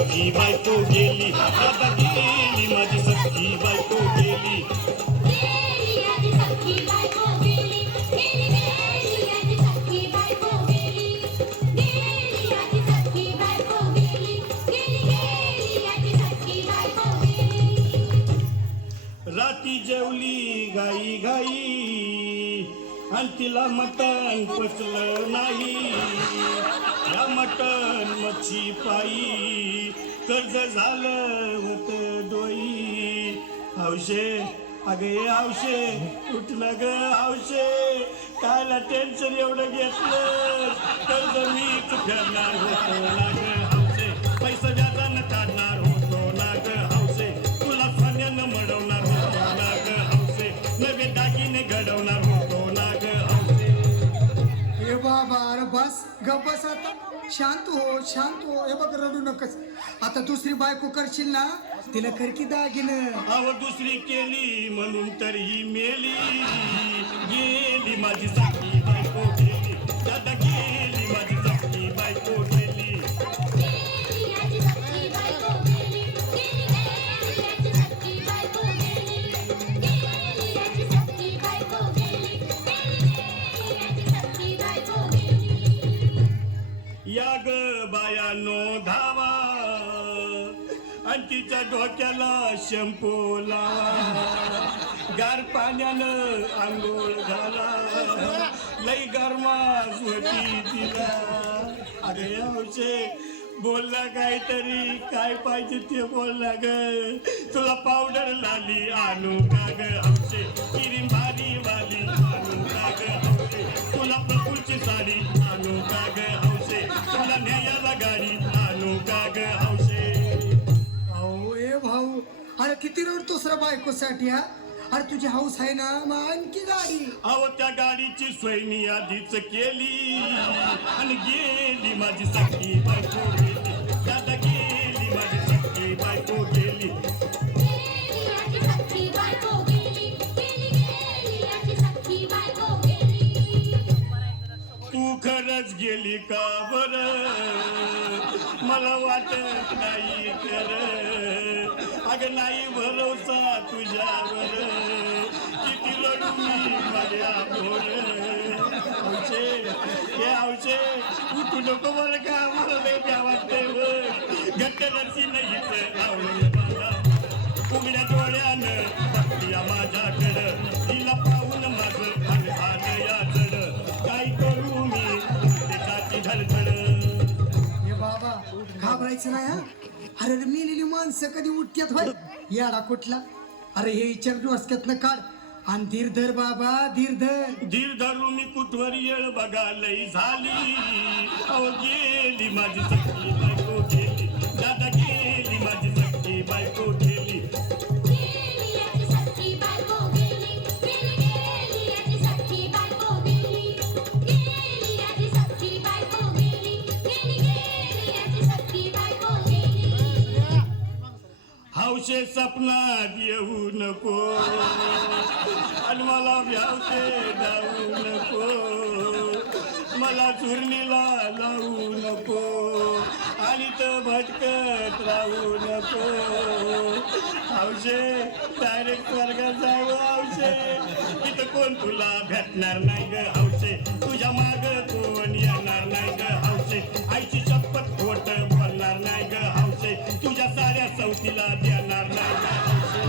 सख्खी बायको गेली, दादा गेली माझी सख्खी बायको गेली. गेली आजी सख्खी बायको गेली, गेली गेली आजी सख्खी बायको गेली, गेली आजी सख्खी बायको गेली, गेली गेली आजी सख्खी बायको गेली. राती जेवली गाई गाई आणि तिला मटण पचलं नाही. या मटण मच्छी पायी कर्ज झालं होत डोई. हौशे अगे हौशे उठलं ग हौशे, कायला टेन्शन एवढं घेतलं. कर्ज मीच फेडणार होतो ना ग हौशे, पैसा व्याजानं काढणार होतो ना ग हौशे, तुला सोन्यानं मडवणार होतो ना ग हौशे, नवे दागिने घडवणार होतो ना ग हौशे. हे बाबा अरे बस गप बस आता, शांत हो. हे बघ रडू नकस. आता दुसरी बायको करशील ना, तिला कर की दागिनं. अव दुसरी केली म्हणून तर ही मेली. गेली माझी सख्खी बायको गेली, दादा गेली माझी सख्खी बायको गेली. गेली आजी सख्खी बायको गेली, गेली गेली आजी सख्खी बायको गेली, गेली आजी सख्खी बायको गेली, गेली गेली आजी सख्खी बायको गेली. या ग बायानो धावा आणि तिच्या डोक्याला शॅम्पू लावा. गार पाण्यानं आंघोळ घाला, लई गरमास होती तिला. अरे हौशे बोलला काहीतरी, काय पाहिजे ते बोलला ग. तुला पावडर लाली आणू का ग हौशे, क्रीम भारी वाली आणू का ग हौशे, तुला प्रफुलची साडी आणू का ग हौशे, तुला न्यायाला गाडी आणू का ग हौशे. अहो ए भाऊ, अरे किती रडतोस रे बायकोसाठी हा. अरे तुझी हाऊस आहे ना, मग आणखी गाडी. अहो त्या गाडीची सोय मी आधीच केली आणि गेली माझी सख्खी बायको गेली, दादा गेली माझी सख्खी बायको गेली. गेली आजी सख्खी बायको गेली, गेली गेली आजी सख्खी बायको गेली. तू खरंच गेली का बर, मला वाटत नाही कर. अगं नाही भरोसा तुझ्यावर, किती रडू मी माझ्या भोर. हौशे हे हौशे उठू नको बरं का, मला लय द्या वाटतंय वर. घट्ट नरसी नाहीच आवडलं मला, उघड्या डोळ्यानं बघतीया माझ्याकडं, तिला पाहून माझं मन झालं या जड. काय करू मी त्याची धडधड. हे बाबा घाबरायचं नाही हा. अरे मेलेली माणसं कधी उठत्यात होय, याडा कुठला. अरे हे विचार डोसक्यातनं काढ आणि धीर धर बाबा, धीर धर. धीर धरू मी कुठवर येळ बघा लई झाली. अहो गेली माझी सख्खी बायको गेली, दादा गेली माझी सख्खी बायको गेली. गेली आजी सख्खी बायको गेली, गेली गेली आजी सख्खी बायको गेली, गेली आजी सख्खी बायको गेली, गेली गेली आजी सख्खी बायको गेली. हौशे सपनात येऊ नको आणि मला व्यावते जाऊ नको, मला चुरणीला लावू नको आणि तर भटकत राहू नको. हौशे डायरेक्ट स्वर्गात जाऊ हौशे, इथं कोण तुला भेटणार नाही ग हौशे, तुझ्या माग कोण येणार नाही ग हौशे, आईची शपथ खोट बोलणार नाही ग हौशे, तुझ्या साऱ्या चौथीला देणार नाही ग हौशे.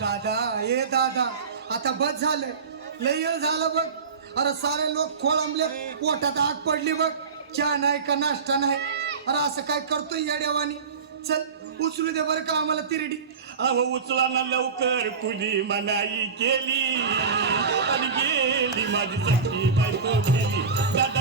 दादा ए दादा, आता बस झालं, लय वेळ झालं बघ. अरे सारे लोक खोळंबले, पोटात आग पडली बघ. चहा नाही का नाश्ता नाही. अरे असं काय करतोय या देवानी. चल उचलू दे बरं का आम्हाला तिरडी. अहो उचला ना लवकर, कुणी मनाई केली आणि गेली माझी सख्खी बायको गेली, दादा